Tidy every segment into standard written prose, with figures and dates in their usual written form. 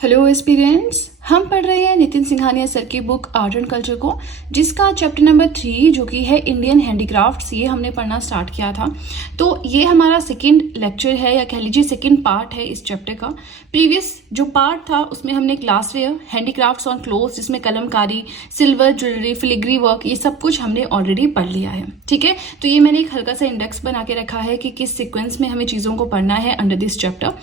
Hello aspirants, हम पढ़ रहे हैं नितिन सिंघानिया सर की बुक आर्ट एंड कल्चर को, जिसका चैप्टर नंबर 3 जो कि है इंडियन हैंडीक्राफ्ट्स, ये हमने पढ़ना स्टार्ट किया था। तो ये हमारा सेकंड लेक्चर है या कह लीजिए सेकंड पार्ट है इस चैप्टर का। प्रीवियस जो पार्ट था उसमें हमने ग्लासवेयर, हैंडीक्राफ्ट्स ऑन क्लोथ्स, जिसमें Kalamkari, silver jewellery, filigree work, ये सब कुछ हमने ऑलरेडी पढ़ लिया है। ठीक है, तो ये मैंने एक हल्का सा इंडेक्स बना के रखा है कि किस सीक्वेंस में हमें चीज़ों को पढ़ना है अंडर दिस चैप्टर।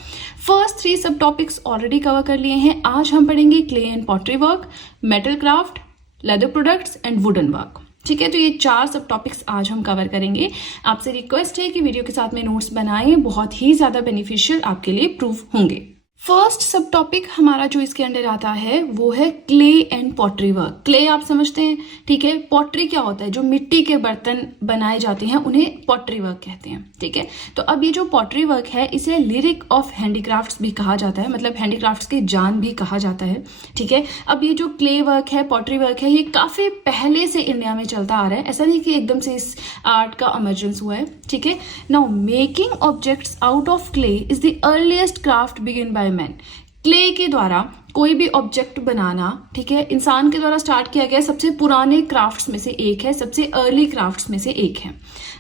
फर्स्ट 3 सब टॉपिक्स ऑलरेडी कवर कर लिए हैं। आज हम पढ़ेंगे clay and pottery work, metal craft, leather products and wooden work. ठीक है, तो ये 4 सब टॉपिक्स आज हम कवर करेंगे। आपसे रिक्वेस्ट है कि वीडियो के साथ में नोट्स बनाएं, बहुत ही ज्यादा बेनिफिशियल आपके लिए प्रूव होंगे। फर्स्ट सब टॉपिक हमारा जो इसके अंडर आता है वो है clay and pottery work. Clay आप समझते हैं, ठीक है। पॉटरी क्या होता है? जो मिट्टी के बर्तन बनाए जाते हैं उन्हें पॉटरी वर्क कहते हैं। ठीक है, तो अब ये जो पॉटरी वर्क है इसे लिरिक ऑफ हैंडीक्राफ्ट्स भी कहा जाता है, मतलब हैंडीक्राफ्ट्स की जान भी कहा जाता है। ठीक है, अब ये जो क्ले वर्क है, पॉटरी वर्क है, ये काफी पहले से इंडिया में चलता आ रहा है। ऐसा नहीं कि एकदम से इस आर्ट का इमर्जेंस हुआ है। ठीक है, now making objects out of clay is the earliest craft begin by man. Clay के द्वारा कोई भी ऑब्जेक्ट बनाना, ठीक है, इंसान के द्वारा स्टार्ट किया गया सबसे पुराने क्राफ्ट्स में से एक है, सबसे अर्ली क्राफ्ट्स में से एक है।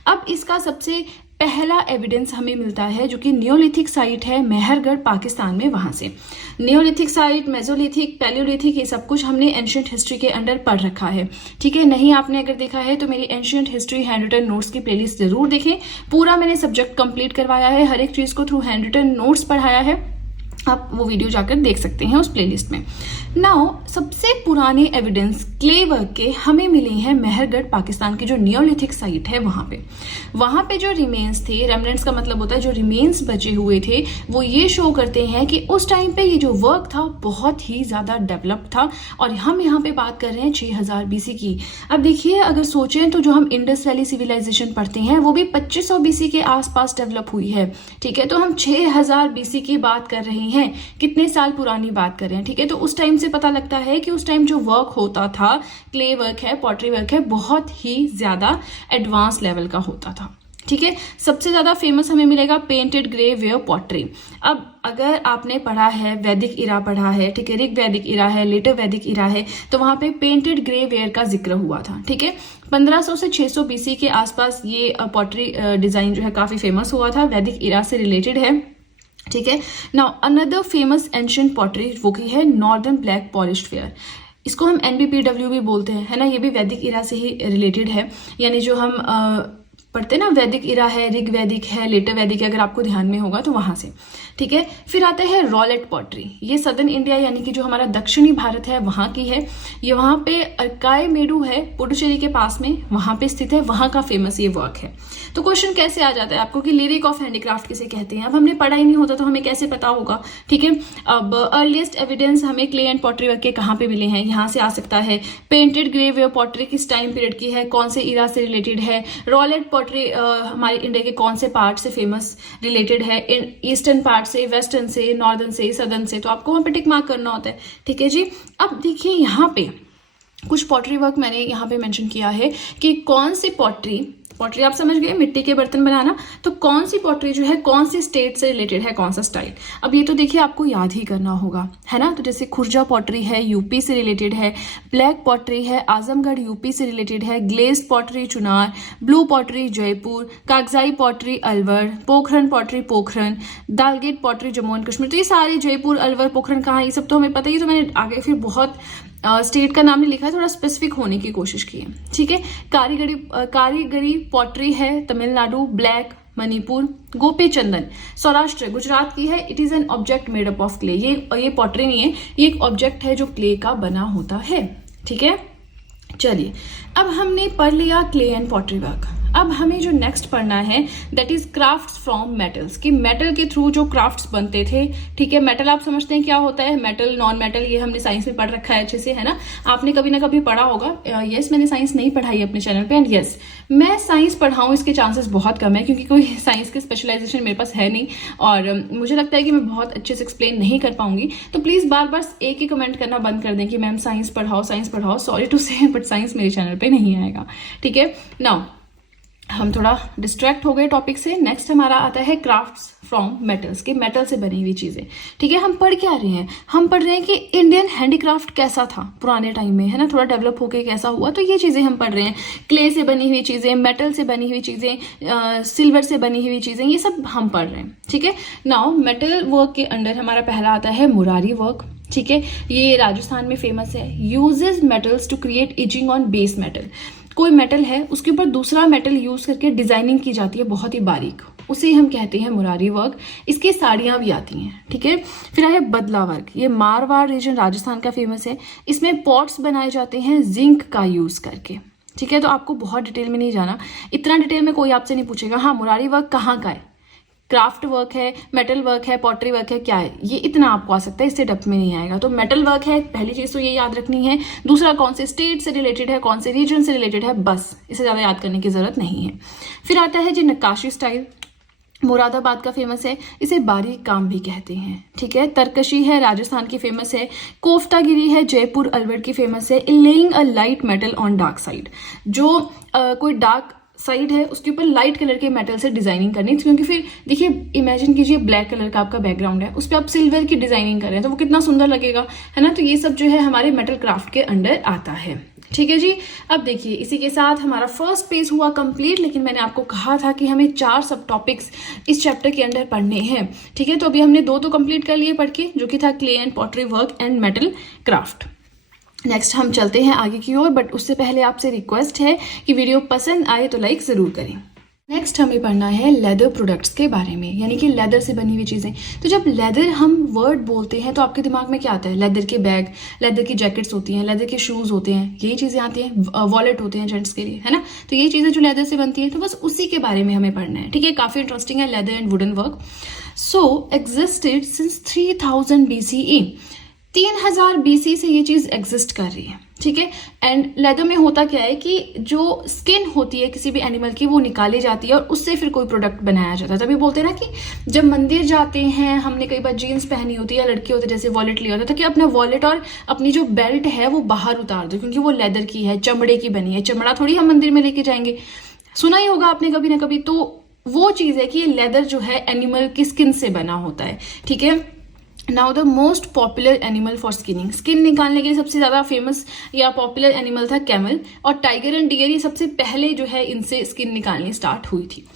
अब इसका सबसे पहला एविडेंस हमें मिलता है जो कि नियोलिथिक साइट है मेहरगढ़ पाकिस्तान में। वहां से नियोलिथिक साइट, मेसोलिथिक, पैलियोलिथिक, ये सब कुछ हमने एंशिएंट हिस्ट्री के अंडर पढ़ रखा है। ठीक है, नहीं आपने अगर देखा है तो मेरी ancient history hand written notes की प्लेलिस्ट जरूर देखें। पूरा मैंने सब्जेक्ट कंप्लीट करवाया है, हर एक चीज को थ्रू हैंड रिटन नोट्स पढ़ाया है। आप वो वीडियो जाकर देख सकते हैं उस प्लेलिस्ट में। नाउ सबसे पुराने एविडेंस क्ले वर्क के हमें मिले हैं मेहरगढ़ पाकिस्तान की जो नियोलिथिक साइट है वहां पे जो रिमेन्स थे, रेमनेंट्स का मतलब होता है जो रिमेन्स बचे हुए थे, वो ये शो करते हैं कि उस टाइम पे ये जो वर्क था बहुत ही ज्यादा डेवलप्ड था। और हम यहाँ पे बात कर रहे हैं 6000 बीसी की। अब देखिए, अगर सोचें तो जो हम इंडस वैली सिविलाइजेशन पढ़ते हैं वो भी 2500 बीसी के आसपास डेवलप हुई है। ठीक है, तो हम 6000 बीसी की बात कर रहे हैं, कितने साल पुरानी बात कर रहे हैं। ठीक है, तो उस टाइम से पता लगता है कि उस टाइम जो वर्क होता था, क्ले वर्क है, पॉटरी वर्क है, बहुत ही ज्यादा एडवांस लेवल का होता था। ठीक है, सबसे ज्यादा फेमस हमें मिलेगा पेंटेड ग्रे वेयर पॉटरी। अब अगर आपने पढ़ा है, वैदिक इरा पढ़ा है, ठीक है, ऋग वैदिक इरा है, लेटर वैदिक इरा है, तो वहां पे पेंटेड ग्रे वेयर का जिक्र हुआ था। ठीक है, 1500 से 600 बीसी के आसपास ये पॉटरी डिजाइन जो है काफी फेमस हुआ था, वैदिक इरा से रिलेटेड है। ठीक है, now another famous ancient pottery वो की है नॉर्दर्न ब्लैक पॉलिश्ड वेयर। इसको हम NBPW भी बोलते हैं, है ना, ये भी वैदिक इरा से ही रिलेटेड है। यानी जो हम पढ़ते हैं ना, वैदिक इरा है, ऋग वैदिक है, लेटर वैदिक है, अगर आपको ध्यान में होगा तो वहां से। ठीक है, फिर आता है रॉलेट पॉटरी। ये सदर्न इंडिया यानी कि जो हमारा दक्षिणी भारत है वहां की है। ये वहां पे अरकायमेडु है, पुडुचेरी के पास में, वहां पे स्थित है, वहां का फेमस ये वर्क है। तो क्वेश्चन कैसे आ जाता है आपको कि लिरिक ऑफ हैंडीक्राफ्ट किसे कहते हैं? अब हमने पढ़ा ही नहीं होता तो हमें कैसे पता होगा? ठीक है, अब अर्लीस्ट एविडेंस हमें क्ले एंड पॉटरी वर्क के कहाँ पे मिले हैं, यहाँ से आ सकता है। पेंटेड ग्रे वेयर पॉटरी किस टाइम पीरियड की है, कौन से इरा से रिलेटेड है? रॉलेट पॉटरी हमारे इंडिया के कौन से पार्ट से फेमस रिलेटेड है? ईस्टर्न पार्ट से, वेस्टर्न से, नॉर्दर्न से, सदर्न से। तो आपको वहां पे टिक मार्क करना होता है। ठीक है जी, अब देखिए यहाँ पे कुछ पॉटरी वर्क मैंने यहाँ पे मेंशन किया है कि कौन सी पॉटरी आप समझ गए, मिट्टी के बर्तन बनाना, तो कौन सी पॉटरी जो है कौन सी स्टेट से रिलेटेड है, कौन सा स्टाइल। अब ये तो देखिए आपको याद ही करना होगा, है ना। तो जैसे खुर्जा पॉटरी है, यूपी से रिलेटेड है। ब्लैक पॉटरी है, आजमगढ़ यूपी से रिलेटेड है। Glazed pottery Chunar, blue pottery Jaipur, Kagzi pottery Alwar, Pokhran pottery Pokhran, Dalgate pottery Jammu and Kashmir. तो ये सारे जयपुर, अलवर, पोखरन कहाँ, ये सब तो हमें पता ही। तो मैंने आगे फिर बहुत स्टेट का नाम नहीं लिखा है, थोड़ा स्पेसिफिक होने की कोशिश की है। ठीक है, कारीगरी पॉटरी है तमिलनाडु, ब्लैक मणिपुर, गोपी चंदन सौराष्ट्र गुजरात की है। It is an object made up of clay. ये पॉटरी नहीं है, ये एक ऑब्जेक्ट है जो क्ले का बना होता है। ठीक है, चलिए अब हमने पढ़ लिया क्ले एंड पॉटरी वर्क। अब हमें जो नेक्स्ट पढ़ना है that is crafts from metals, कि मेटल के थ्रू जो क्राफ्ट्स बनते थे। ठीक है, मेटल आप समझते हैं क्या होता है, मेटल, नॉन मेटल, ये हमने साइंस में पढ़ रखा है अच्छे से, है ना। आपने कभी ना कभी पढ़ा होगा। यस, मैंने साइंस नहीं पढ़ाई अपने चैनल पे, एंड यस मैं साइंस पढ़ाऊँ इसके चांसेस बहुत कम है, क्योंकि कोई साइंस की स्पेशलाइजेशन मेरे पास है नहीं, और मुझे लगता है कि मैं बहुत अच्छे से एक्सप्लेन नहीं कर पाऊंगी। तो प्लीज बार बार एक ही कमेंट करना बंद कर दें कि मैम साइंस पढ़ाओ, साइंस पढ़ाओ। सॉरी टू से, बट साइंस मेरे चैनल पे नहीं आएगा। ठीक है, नाउ हम थोड़ा डिस्ट्रैक्ट हो गए टॉपिक से। नेक्स्ट हमारा आता है क्राफ्ट्स फ्रॉम मेटल्स, के मेटल से बनी हुई चीज़ें। ठीक है, हम पढ़ क्या रहे हैं, हम पढ़ रहे हैं कि इंडियन हैंडीक्राफ्ट कैसा था पुराने टाइम में, है ना, थोड़ा डेवलप होके कैसा हुआ, तो ये चीज़ें हम पढ़ रहे हैं। क्ले से बनी हुई चीज़ें, मेटल से बनी हुई चीज़ें, सिल्वर से बनी हुई चीज़ें, ये सब हम पढ़ रहे हैं। ठीक है, नाउ मेटल वर्क के अंडर हमारा पहला आता है मुरारी वर्क। ठीक है, ये राजस्थान में फेमस है। Uses metals to create etching on base metal, कोई मेटल है उसके ऊपर दूसरा मेटल यूज करके डिजाइनिंग की जाती है बहुत ही बारीक, उसे हम कहते हैं मुरारी वर्क। इसकी साड़ियां भी आती हैं। ठीक है, फिर है बदला वर्क, ये मारवाड़ रीजन राजस्थान का फेमस है। इसमें पॉट्स बनाए जाते हैं जिंक का यूज करके। ठीक है, तो आपको बहुत डिटेल में नहीं जाना, इतना डिटेल में कोई आपसे नहीं पूछेगा हाँ मुरारी वर्क कहाँ का है, क्राफ्ट वर्क है, मेटल वर्क है, पॉटरी वर्क है, क्या है, ये इतना आपको आ सकता है, इससे डेप्थ में नहीं आएगा। तो मेटल वर्क है, पहली चीज तो ये याद रखनी है। दूसरा कौन से स्टेट से रिलेटेड है, कौन से रीजन से रिलेटेड है, बस इससे ज्यादा याद करने की जरूरत नहीं है। फिर आता है जी नक्काशी स्टाइल, मुरादाबाद का फेमस है, इसे बारीक काम भी कहते हैं। ठीक है, तरकशी है, राजस्थान की फेमस है। कोफ्तागिरी है, जयपुर अलवर की फेमस है। Laying a light metal on dark side, जो कोई डार्क साइड है उसके ऊपर लाइट कलर के मेटल से डिजाइनिंग करनी, क्योंकि फिर देखिए इमेजिन कीजिए ब्लैक कलर का आपका बैकग्राउंड है, उस पर आप सिल्वर की डिजाइनिंग कर रहे हैं तो वो कितना सुंदर लगेगा, है ना। तो ये सब जो है हमारे मेटल क्राफ्ट के अंडर आता है। ठीक है जी, अब देखिए इसी के साथ हमारा फर्स्ट पेज हुआ कंप्लीट, लेकिन मैंने आपको कहा था कि हमें 4 सब टॉपिक्स इस चैप्टर के अंदर पढ़ने हैं। ठीक है, तो अभी हमने 2 तो कंप्लीट कर लिए पढ़ के, जो कि था clay and pottery work and metal craft. Next हम चलते हैं आगे की ओर, बट उससे पहले आपसे रिक्वेस्ट है कि वीडियो पसंद आए तो लाइक जरूर करें। नेक्स्ट हमें पढ़ना है लेदर प्रोडक्ट्स के बारे में, यानी कि लेदर से बनी हुई चीज़ें। तो जब लेदर हम वर्ड बोलते हैं तो आपके दिमाग में क्या आता है, लेदर के बैग, लेदर की जैकेट्स होती हैं, लेदर के शूज़ होते हैं, यही चीज़ें आती हैं। वॉलेट होते हैं जेंट्स के लिए, है ना। तो ये चीज़ें जो लेदर से बनती हैं, तो बस उसी के बारे में हमें पढ़ना है। ठीक है, काफ़ी इंटरेस्टिंग है leather and wooden work. So existed since 3000 BCE, 3000 BC से ये चीज़ एग्जिस्ट कर रही है। ठीक है, एंड लेदर में होता क्या है कि जो स्किन होती है किसी भी एनिमल की वो निकाली जाती है और उससे फिर कोई प्रोडक्ट बनाया जाता है। तभी बोलते हैं ना कि जब मंदिर जाते हैं, हमने कई बार जीन्स पहनी होती है या लड़की होती है जैसे वॉलेट लिया होता है, तो कि अपना वॉलेट और अपनी जो बेल्ट है वो बाहर उतार दो, क्योंकि वो लेदर की है, चमड़े की बनी है। चमड़ा थोड़ी हम मंदिर में लेके जाएंगे, सुना ही होगा आपने कभी ना कभी। तो वो चीज़ है कि लेदर जो है एनिमल की स्किन से बना होता है। ठीक है, now the most popular animal for skinning, skin निकालने के लिए सबसे ज्यादा फेमस या पॉपुलर एनिमल था कैमल, और टाइगर एंड डियर ये सबसे पहले जो है इनसे स्किन निकालनी स्टार्ट हुई थी।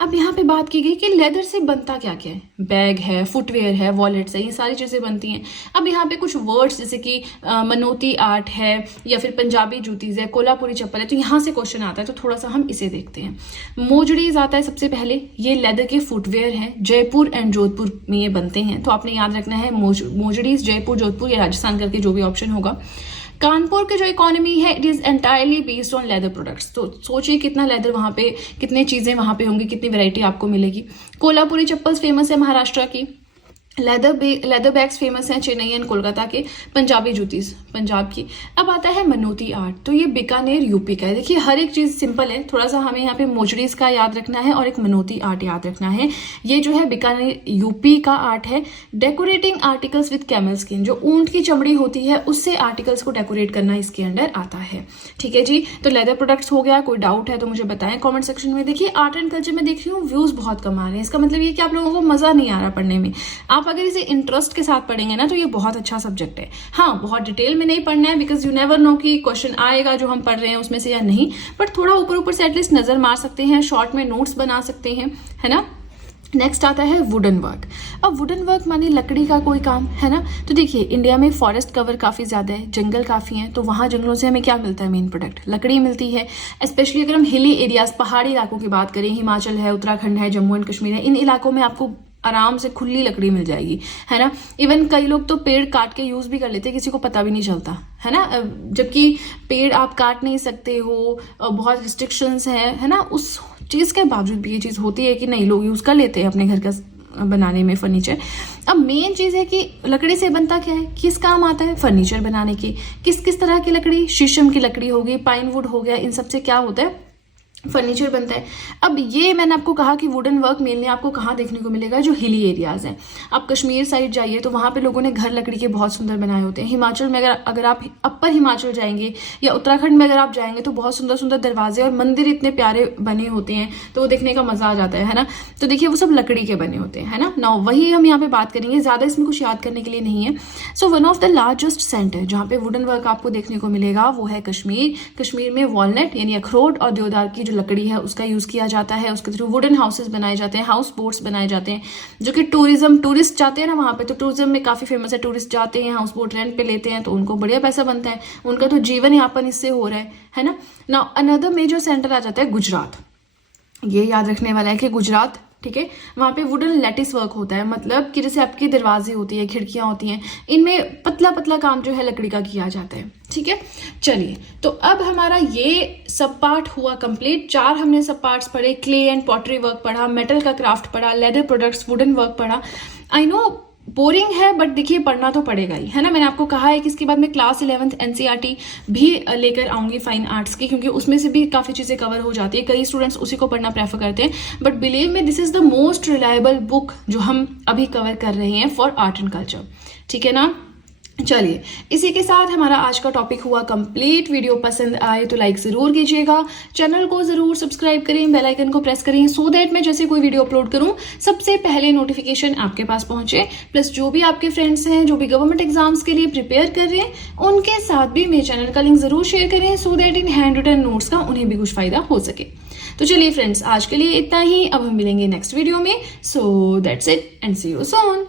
अब यहाँ पे बात की गई कि लेदर से बनता क्या क्या है, बैग है, फुटवेयर है, वॉलेट्स है, ये सारी चीजें बनती हैं। अब यहाँ पे कुछ वर्ड्स जैसे कि मनोती आर्ट है या फिर पंजाबी जूतीज है, कोल्हापुरी चप्पल है, तो यहाँ से क्वेश्चन आता है, तो थोड़ा सा हम इसे देखते हैं। मोजड़ीज आता है सबसे पहले, ये लेदर के फुटवेयर हैं, जयपुर एंड जोधपुर में ये बनते हैं, तो आपने याद रखना है मोजड़ीज जयपुर जोधपुर या राजस्थान करके जो भी ऑप्शन होगा। कानपुर की जो इकोनॉमी है it is entirely based on leather products, तो सोचिए कितना लेदर वहाँ पे, कितनी चीजें वहाँ पे होंगी, कितनी वैरायटी आपको मिलेगी। कोल्हापुरी चप्पल्स फेमस है महाराष्ट्र की, लेदर बैग्स फेमस हैं चेन्नई एंड कोलकाता के, पंजाबी जूतीज पंजाब की। अब आता है मनोती आर्ट, तो ये बीकानेर यूपी का है। देखिए हर एक चीज सिंपल है, थोड़ा सा हमें यहाँ पे मोजड़ीज का याद रखना है और एक मनोती आर्ट याद रखना है। ये जो है बीकानेर यूपी का आर्ट है। Decorating articles with camel skin, जो ऊंट की चमड़ी होती है उससे आर्टिकल्स को डेकोरेट करना इसके अंडर आता है। ठीक है जी, तो लेदर प्रोडक्ट्स हो गया। कोई डाउट है तो मुझे बताएं कॉमेंट सेक्शन में। देखिए आर्ट एंड कल्चर में देख रही हूँ व्यूज बहुत कम आ रहे हैं, इसका मतलब ये कि आप लोगों को मजा नहीं आ रहा पढ़ने में। आप अगर इसे इंटरेस्ट के साथ पढ़ेंगे ना तो ये बहुत अच्छा सब्जेक्ट है। हाँ, बहुत डिटेल में नहीं पढ़ना है, बिकॉज यू नेवर नो कि क्वेश्चन आएगा जो हम पढ़ रहे हैं उसमें से या नहीं, बट थोड़ा ऊपर ऊपर से एटलीस्ट नजर मार सकते हैं, शॉर्ट में नोट्स बना सकते हैं, है ना। नेक्स्ट आता है वुडन वर्क। अब वुडन वर्क माने लकड़ी का कोई काम, है ना। तो देखिए इंडिया में फॉरेस्ट कवर काफ़ी ज़्यादा है, जंगल काफ़ी हैं, तो वहाँ जंगलों से हमें क्या मिलता है, मेन प्रोडक्ट लकड़ी मिलती है। स्पेशली अगर हम हिली एरियाज, पहाड़ी इलाकों की बात करें, हिमाचल है, उत्तराखंड है, जम्मू एंड कश्मीर है, इन इलाकों में आपको आराम से खुली लकड़ी मिल जाएगी, है ना। इवन कई लोग तो पेड़ काट के यूज भी कर लेते हैं, किसी को पता भी नहीं चलता, है ना। जबकि पेड़ आप काट नहीं सकते हो, बहुत रिस्ट्रिक्शंस है ना। उस चीज के बावजूद भी ये चीज होती है कि नहीं, लोग यूज कर लेते हैं अपने घर का बनाने में फर्नीचर। अब मेन चीज है कि लकड़ी से बनता क्या है, किस काम आता है, फर्नीचर बनाने की। किस किस तरह की लकड़ी, शीशम की लकड़ी हो गई, पाइन वुड हो गया, इन सबसे क्या होता है, फर्नीचर बनता है। अब ये मैंने आपको कहा कि वुडन वर्क मेनली आपको कहाँ देखने को मिलेगा, जो हिली एरियाज हैं। आप कश्मीर साइड जाइए तो वहाँ पे लोगों ने घर लकड़ी के बहुत सुंदर बनाए होते हैं। हिमाचल में अगर आप अपर हिमाचल जाएंगे या उत्तराखंड में अगर आप जाएंगे तो बहुत सुंदर सुंदर दरवाजे और मंदिर इतने प्यारे बने होते हैं, तो वो देखने का मजा आ जाता है ना। तो देखिए वो सब लकड़ी के बने होते हैं, है ना। ना वही हम यहाँ पे बात करेंगे, ज्यादा इसमें कुछ याद करने के लिए नहीं है। So one of the largest centre जहाँ पे वुडन वर्क आपको देखने को मिलेगा वो है कश्मीर। कश्मीर में वॉलनट यानी अखरोट और देवदार की जो लकड़ी है उसका यूज किया जाता है। उसके थ्रू वुडन हाउसेस बनाए जाते हैं, हाउस बोट्स बनाए जाते हैं, जो कि टूरिस्ट जाते हैं ना वहां पे, तो टूरिज्म में काफी फेमस है। टूरिस्ट जाते हैं, हाउस बोट रेंट पे लेते हैं, तो उनको बढ़िया पैसा बनता है, उनका तो जीवन यापन इससे हो रहा है ना। नाउ अनदर मेजर सेंटर आ जाता है गुजरात। ये याद रखने वाला है कि गुजरात, ठीक है, वहां पे वुडन लैटिस वर्क होता है, मतलब कि जैसे आपके दरवाजे होती है, खिड़कियां होती हैं, इनमें पतला पतला काम जो है लकड़ी का किया जाता है, ठीक है। चलिए, तो अब हमारा ये सब पार्ट हुआ कंप्लीट। 4 हमने सब पार्ट्स पढ़े, क्ले एंड पॉटरी वर्क पढ़ा, मेटल का क्राफ्ट पढ़ा, लेदर प्रोडक्ट्स, वुडन वर्क पढ़ा। आई नो बोरिंग है, बट देखिए पढ़ना तो पड़ेगा ही, है ना। मैंने आपको कहा है कि इसके बाद मैं क्लास 11th एनसीईआरटी भी लेकर आऊंगी फाइन आर्ट्स की, क्योंकि उसमें से भी काफी चीजें कवर हो जाती है। कई स्टूडेंट्स उसी को पढ़ना प्रेफर करते हैं, but believe me this is the most reliable book जो हम अभी कवर कर रहे हैं फॉर आर्ट एंड कल्चर, ठीक है ना। चलिए, इसी के साथ हमारा आज का टॉपिक हुआ कंप्लीट। वीडियो पसंद आए तो लाइक जरूर कीजिएगा, चैनल को जरूर सब्सक्राइब करें, बेल आइकन को प्रेस करें, सो दैट मैं जैसे कोई वीडियो अपलोड करूं सबसे पहले नोटिफिकेशन आपके पास पहुंचे। प्लस जो भी आपके फ्रेंड्स हैं जो भी गवर्नमेंट एग्जाम्स के लिए प्रिपेयर कर रहे हैं उनके साथ भी मेरे चैनल का लिंक जरूर शेयर करें, सो दैट इन हैंड रिटन नोट्स का उन्हें भी कुछ फायदा हो सके। तो चलिए फ्रेंड्स, आज के लिए इतना ही। अब हम मिलेंगे नेक्स्ट वीडियो में। So that's it and see you soon.